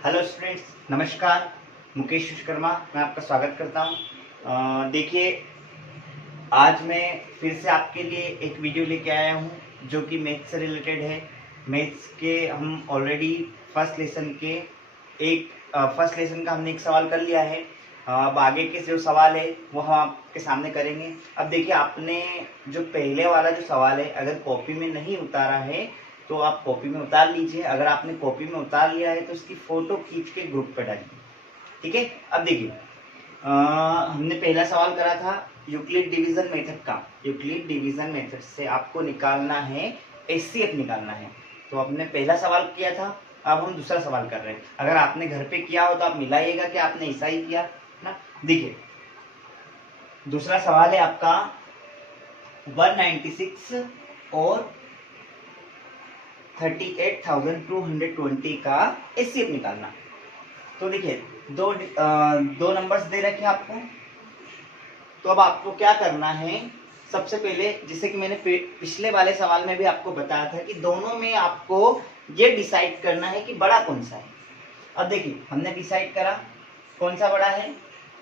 Hello students, नमस्कार। मुकेश विश्वकर्मा मैं आपका स्वागत करता हूँ। देखिए, आज मैं फिर से आपके लिए एक वीडियो लेके आया हूँ जो कि मैथ्स से रिलेटेड है। मैथ्स के हम ऑलरेडी फर्स्ट लेसन का हमने एक सवाल कर लिया है। अब आगे के जो सवाल है वो हम आपके सामने करेंगे। अब देखिए, आपने जो पहले वाला जो सवाल है अगर कॉपी में नहीं उतारा है तो आप कॉपी में उतार लीजिए। अगर आपने कॉपी में उतार लिया है तो उसकी फोटो खींच के ग्रुप पर डालिए। ठीक है। अब देखिए, हमने पहला सवाल करा था यूक्लिड डिवीजन मेथड का। यूक्लिड डिवीजन मेथड से आपको निकालना है एचसीएफ निकालना है। तो हमने पहला सवाल किया था, अब हम दूसरा सवाल कर रहे हैं। अगर आपने घर पे किया हो तो आप मिलाइएगा कि आपने ऐसा ही किया ना। देखिए, दूसरा सवाल है आपका 196 और 38,220 का एचसीएफ निकालना। तो देखिए, दो नंबर्स दे रखे आपको। तो अब आपको क्या करना है, सबसे पहले जैसे कि मैंने पिछले वाले सवाल में भी आपको बताया था कि दोनों में आपको ये डिसाइड करना है कि बड़ा कौन सा है। अब देखिए, हमने डिसाइड करा कौन सा बड़ा है।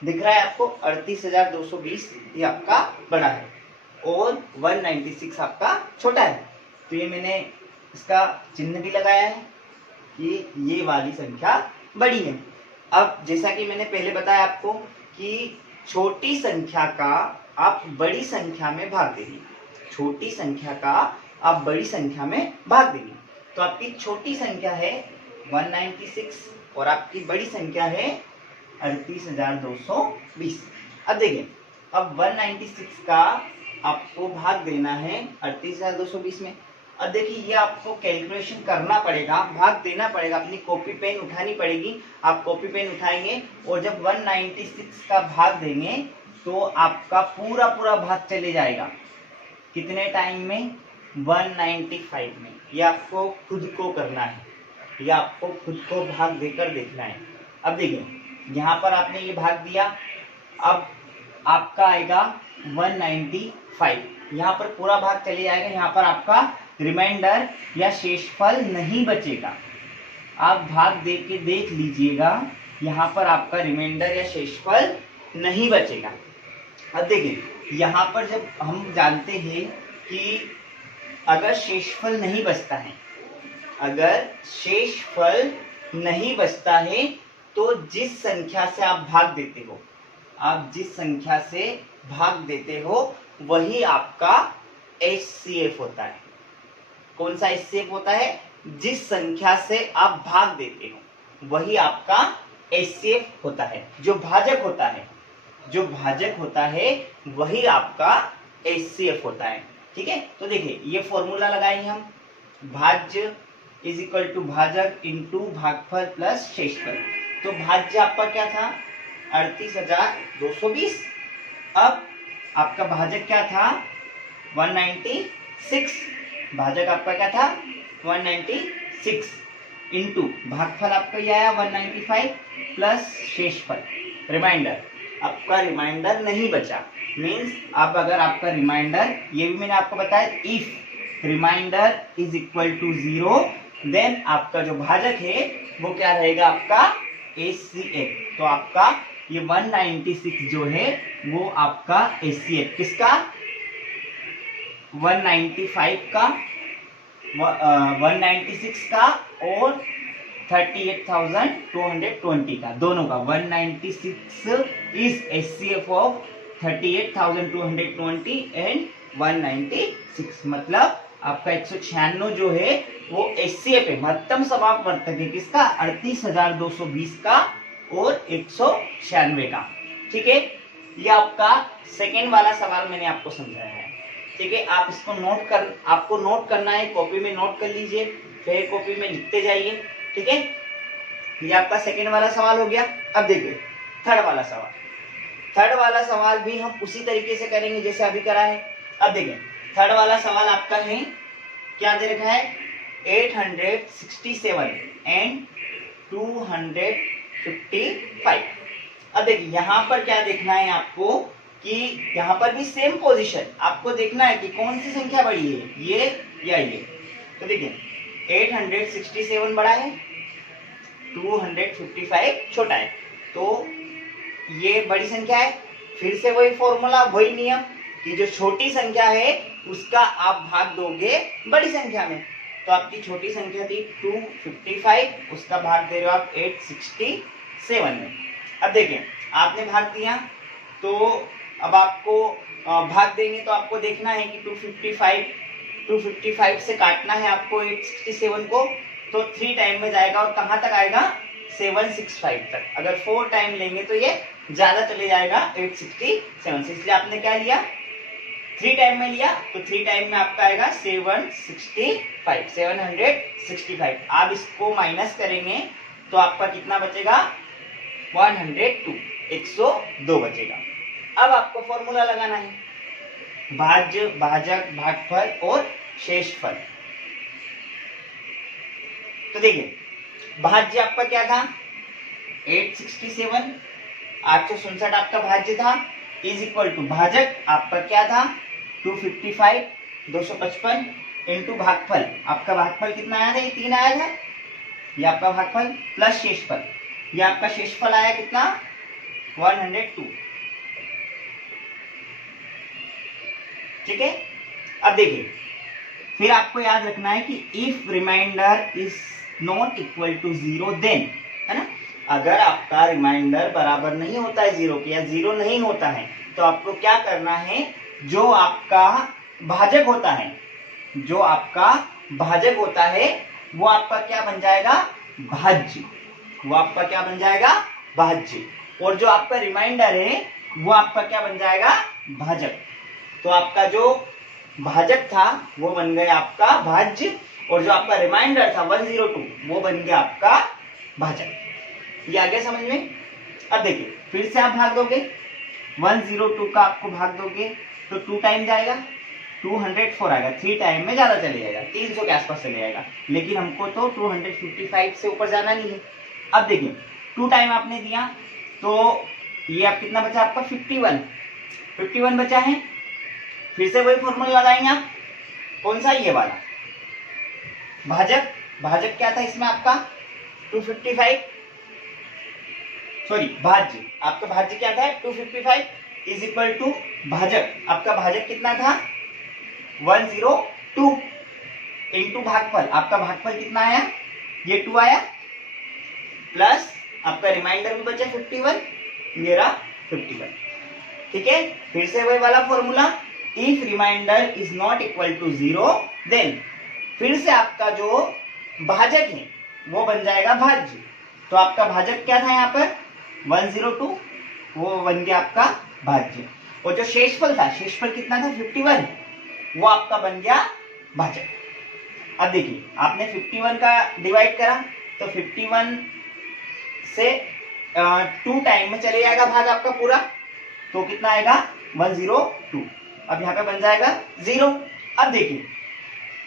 दिख रहा है आपको 38,220 ये आपका बड़ा है और 196 आपका छोटा है। तो ये मैंने इसका चिन्ह भी लगाया है कि ये वाली संख्या बड़ी है। अब जैसा कि मैंने पहले बताया आपको कि छोटी संख्या का आप बड़ी संख्या में भाग देंगे। छोटी संख्या का आप बड़ी संख्या में भाग देंगे। तो आपकी छोटी संख्या है 196 और आपकी बड़ी संख्या है 38,220। अब देखिए, अब 196 का आपको भाग देना है 38,220 में। अब देखिए, ये आपको कैलकुलेशन करना पड़ेगा, भाग देना पड़ेगा, अपनी कॉपी पेन उठानी पड़ेगी। आप कॉपी पेन उठाएंगे और जब 196 का भाग देंगे तो आपका पूरा भाग चले जाएगा। कितने टाइम में? 195 में। ये आपको खुद को करना है, ये आपको खुद को भाग देकर देखना है। अब देखिए, यहाँ पर आपने ये भाग दिया, अब आपका आएगा 195। यहाँ पर पूरा भाग चले जाएगा, यहाँ पर आपका रिमाइंडर या शेषफल नहीं बचेगा। आप भाग दे के देख लीजिएगा, यहाँ पर आपका रिमाइंडर या शेषफल नहीं बचेगा। अब देखिए, यहाँ पर जब हम जानते हैं कि अगर शेषफल नहीं बचता है, अगर शेषफल नहीं बचता है तो जिस संख्या से आप भाग देते हो, आप जिस संख्या से भाग देते हो वही आपका एचसीएफ होता है। कौन सा एचसीएफ होता है? जिस संख्या से आप भाग देते हो वही आपका एचसीएफ होता है। जो भाजक होता है, जो भाजक होता है वही आपका एचसीएफ होता है। ठीक है। तो देखिए, ये फॉर्मूला लगाएंगे हम, भाज्य इज इक्वल टू भाजक इंटू भागफल प्लस शेषफल। तो भाज्य आपका क्या था? 38,220। अब आपका भाजक क्या था? 196। भाजक आपका क्या था? 196 इंटू भागफल आपका ये आया 195 प्लस शेषफल रिमाइंडर। आपका रिमाइंडर नहीं बचा, मीन्स अब अगर आपका रिमाइंडर, ये भी मैंने आपको बताया, if reminder is equal to 0 then आपका जो भाजक है वो क्या रहेगा? आपका एचसीएफ। तो आपका ये 196 जो है वो आपका एचसीएफ किसका? 195 का, 196 का और 38,220 का, दोनों का। 196 इज एचसीएफ ऑफ 38,220 एंड 196। मतलब आपका 196 जो है वो एचसीएफ है, महत्तम समाप्त वर्तक है किसका? 38,220 का और 196 का। ठीक है। ये आपका सेकेंड वाला सवाल मैंने आपको समझाया है। ठीक है। आप इसको आपको नोट करना है, कॉपी में नोट कर लीजिए, फिर कॉपी में लिखते जाइए। ठीक है। ये आपका सेकेंड वाला सवाल हो गया। अब देखिए, थर्ड वाला सवाल। थर्ड वाला सवाल भी हम उसी तरीके से करेंगे जैसे अभी करा है। अब देखिए, थर्ड वाला सवाल आपका है, क्या दे रखा है? 867 एंड 255। अब देखिए, यहाँ पर क्या देखना है आपको कि यहाँ पर भी सेम पोजीशन आपको देखना है कि कौन सी संख्या बड़ी है, ये या ये। तो देखिए, 867 बड़ा है 255 छोटा है, तो ये बड़ी संख्या है। फिर से वही फॉर्मूला, वही नियम कि जो छोटी संख्या है उसका आप भाग दोगे बड़ी संख्या में। तो आपकी छोटी संख्या थी 255, उसका भाग दे रहे हो आप 867 में। अब देखिए आपने भाग दिया, तो अब आपको भाग देंगे तो आपको देखना है कि 255 से काटना है आपको 867 को, तो 3 टाइम में जाएगा और कहाँ तक आएगा 765 तक। अगर 4 टाइम लेंगे तो ये ज्यादा चले जाएगा 867 से, इसलिए आपने क्या लिया 3 टाइम में लिया, तो 3 टाइम में आपका आएगा 765। आप इसको माइनस करेंगे तो आपका कितना बचेगा 102, 102 बचेगा। अब आपको फॉर्मूला लगाना है भाज्य, भाजक, भागफल और शेषफल। तो देखिए भाज्य आपका क्या था 867, 867 आपका भाज्य था, इज इक्वल टू भाजक आपका क्या था 255, 255 इंटू भागफल, आपका भागफल कितना आया था, ये 3 आया था, ये आपका भागफल प्लस शेषफल, ये आपका शेषफल आया कितना 102। ठीक है। अब देखिए फिर आपको याद रखना है कि if reminder is not equal to 0 then, है ना, अगर आपका रिमाइंडर बराबर नहीं होता है 0 के या 0 नहीं होता है तो आपको क्या करना है, जो आपका भाजक होता है, जो आपका भाजक होता है वो आपका क्या बन जाएगा भाज्य, वो आपका क्या बन जाएगा भाज्य, और जो आपका रिमाइंडर है वो आपका क्या बन जाएगा भाजक। तो आपका जो भाजक था वो बन गया आपका भाज्य, और जो आपका रिमाइंडर था 102 वो बन गया आपका भाजक। ये आ गया समझ में। अब देखिए फिर से आप भाग दोगे, 102 का आपको भाग दोगे तो 2 टाइम जाएगा, 204 आएगा, 3 टाइम में ज्यादा चले जाएगा, 300 के आसपास चले जाएगा, लेकिन हमको तो 255 से ऊपर जाना नहीं है। अब देखिए 2 टाइम आपने दिया तो ये आप कितना बचा आपका 51 बचा है। फिर से वही फॉर्मूला लगाएंगे आप, कौन सा, ये वाला भाजक, भाजक क्या था इसमें आपका 255, सॉरी भाज्य, आपका भाज्य क्या था 255 इज इक्वल टू भाजक, आपका भाजक कितना था 102 इंटू भागफल, आपका भागफल कितना आया, ये 2 आया, प्लस आपका रिमाइंडर भी बचा 51, मेरा 51। ठीक है। फिर से वही वाला formula, if reminder is not equal to 0 then, फिर से आपका जो भाजक है वो बन जाएगा भाज्य। तो आपका भाजक क्या था यहाँ पर 102, वो बन गया आपका भाज्य, और जो शेषफल था, शेषफल कितना था 51, वो आपका बन गया भाजक। अब देखिए आपने 51 का डिवाइड करा तो 51 से 2 टाइम में चले जाएगा भाग आपका पूरा, तो कितना आएगा 102। अब यहाँ पे बन जाएगा 0। अब देखिए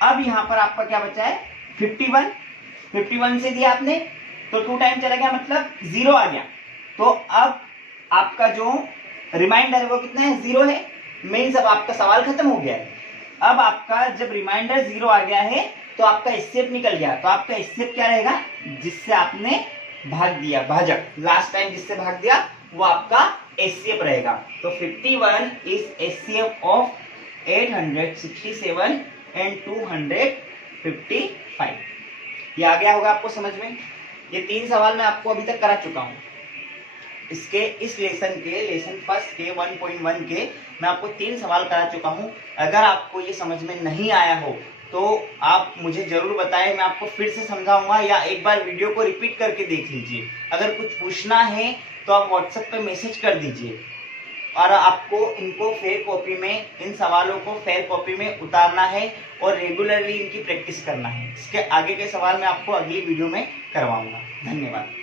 अब यहाँ पर आपका क्या बचा है 51 से दिया आपने तो 2 टाइम चला गया, मतलब 0 आ गया। तो अब आपका जो रिमाइंडर है वो कितना है 0 है, मीन्स अब आपका सवाल खत्म हो गया है। अब आपका जब रिमाइंडर 0 आ गया है तो आपका स्टेप निकल गया, तो आपका स्टेप क्या रहेगा, जिससे आपने भाग दिया भाजक, लास्ट टाइम जिससे भाग दिया वो आपका एचसीएफ रहेगा। तो 51 इज एचसीएफ ऑफ 867 एंड 255। ये आ गया होगा आपको समझ में। ये 3 सवाल मैं आपको अभी तक करा चुका हूँ। इसके इस लेसन फर्स्ट के 1.1 के मैं आपको 3 सवाल करा चुका हूँ। अगर आपको ये समझ में नहीं आया हो तो आप मुझे जरूर बताएं, मैं आपको फिर से समझाऊंगा, या एक बार वीडियो को रिपीट करके देख लीजिए। अगर कुछ पूछना है तो आप व्हाट्सएप पे मैसेज कर दीजिए, और आपको इनको फेयर कॉपी में, इन सवालों को फेयर कॉपी में उतारना है और रेगुलरली इनकी प्रैक्टिस करना है। इसके आगे के सवाल मैं आपको अगली वीडियो में करवाऊंगा। धन्यवाद।